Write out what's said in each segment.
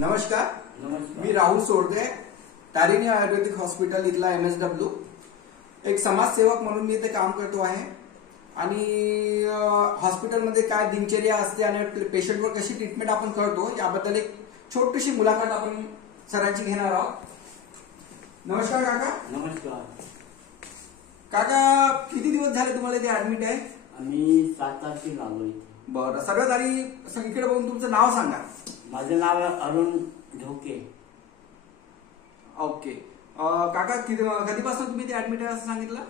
नमस्कार. नमस्कार. मी राहुल सोडते, तारिणी आयुर्वेदिक हॉस्पिटल इथला MSW. एक समाजसेवक म्हणून मी इथे काम करतो आहे आणि हॉस्पिटलमध्ये काय दिनचर्या असते आणि पेशंटवर कशी ट्रीटमेंट आपण करतो याबद्दल एक छोटीशी मुलाखत आपण सरांची घेणार आहोत. नमस्कार काका. नमस्कार. काका, किती दिवस झाले तुम्हाला इथे ऍडमिट आहे? आम्ही 7 तारखेला आलो. बरं, सर्वात आधी सगळीकडे बघून तुमचं नाव सांगा. माझं नाव अरुण ढोके. ओके. काका, कधीपासून तुम्ही ते ऍडमिट आहे असं सांगितलं?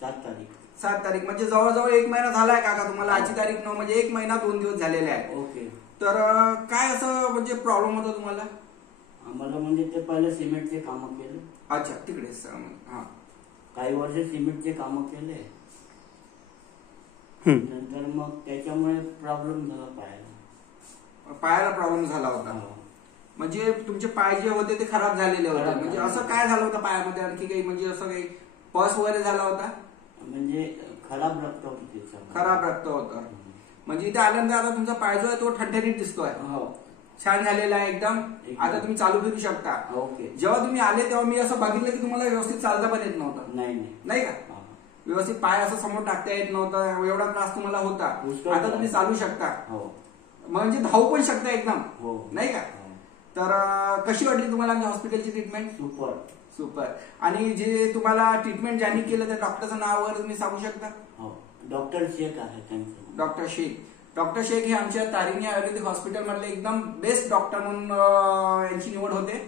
7 तारीख. 7 तारीख म्हणजे जवळजवळ 1 महिना झालाय काका तुम्हाला. आजची तारीख 9 म्हणजे 1 महिना 2 दिवस झालेले आहे. ओके. तर काय असं म्हणजे प्रॉब्लेम होता तुम्हाला? आम्हाला म्हणजे ते पहिले सिमेंटचे काम केले. अच्छा, तिकडे. हा, काही वर्ष सिमेंटचे काम केले. नंतर मग त्याच्यामुळे प्रॉब्लेम झाला पायाला प्रॉब्लेम झाला होता. म्हणजे तुमचे पाय जे होते ते खराब झालेले होते. म्हणजे असं काय झालं होतं पायामध्ये? आणखी काही म्हणजे असं काही पस वगैरे झाला होता? म्हणजे खराब रक्त होती. खराब रक्त होतं. म्हणजे इथे आल्यानंतर आता तुमचा पाय जो आहे तो ठणठणीत दिसतोय. हो, छान झालेला आहे एकदम. आता तुम्ही चालू फिरू शकता. ओके. जेव्हा तुम्ही आले तेव्हा मी असं बघितलं की तुम्हाला व्यवस्थित चालता पण येत नव्हतं. नाही का? व्यवस्थित पाय असं समोर टाकता येत नव्हतं, एवढा त्रास तुम्हाला होता. आता तुम्ही चालू शकता, म्हणजे धावू पण शकता एकदम. नाही का? तर कशी वाटली तुम्हाला आमच्या हॉस्पिटलची ट्रीटमेंट? सुपर. सुपर. आणि जे तुम्हाला ट्रीटमेंट ज्यांनी केलं त्या डॉक्टरचं नाव वगैरे तुम्ही सांगू शकता? डॉक्टर शेख आहे त्यांचं. डॉक्टर शेख. डॉक्टर शेख हे आमच्या तारिणी आयुर्वेदिक हॉस्पिटल मधले एकदम बेस्ट डॉक्टर म्हणून यांची निवड होते.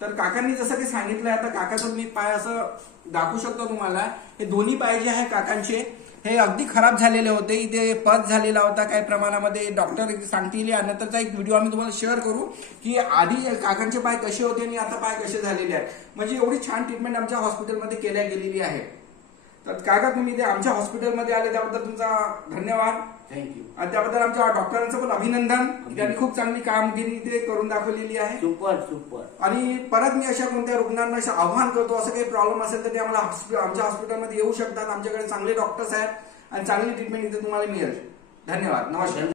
तर काकांनी जसं काही सांगितलंय, आता काकाचं मी पाय असं दाखवू शकतो तुम्हाला. हे दोन्ही पाय जे आहे काकांचे हे अगदी खराब झालेले होते. इथे पस झालेला होता काही प्रमाणामध्ये. डॉक्टर सांगतील नंतरचा एक व्हिडिओ आम्ही तुम्हाला शेअर करू की आधी काकांचे पाय कसे होते आणि आता पाय कसे झालेले आहेत. म्हणजे एवढी छान ट्रीटमेंट आमच्या हॉस्पिटलमध्ये केल्या गेलेली आहे. तर काका, तुम्ही इथे आमच्या हॉस्पिटलमध्ये आले त्याबद्दल तुमचा धन्यवाद. थँक्यू. आणि त्याबद्दल आमच्या डॉक्टरांचं पण अभिनंदन. त्यांनी खूप चांगली कामगिरी इथे करून दाखवलेली आहे. Super super. आणि परत मी अशा कोणत्या रुग्णांना असं आव्हान करतो, असं काही प्रॉब्लेम असेल तर ते आम्हाला आमच्या हॉस्पिटलमध्ये येऊ शकतात. आमच्याकडे चांगले डॉक्टर्स आहेत आणि चांगली ट्रीटमेंट इथे तुम्हाला मिळेल. धन्यवाद. नमस्कार.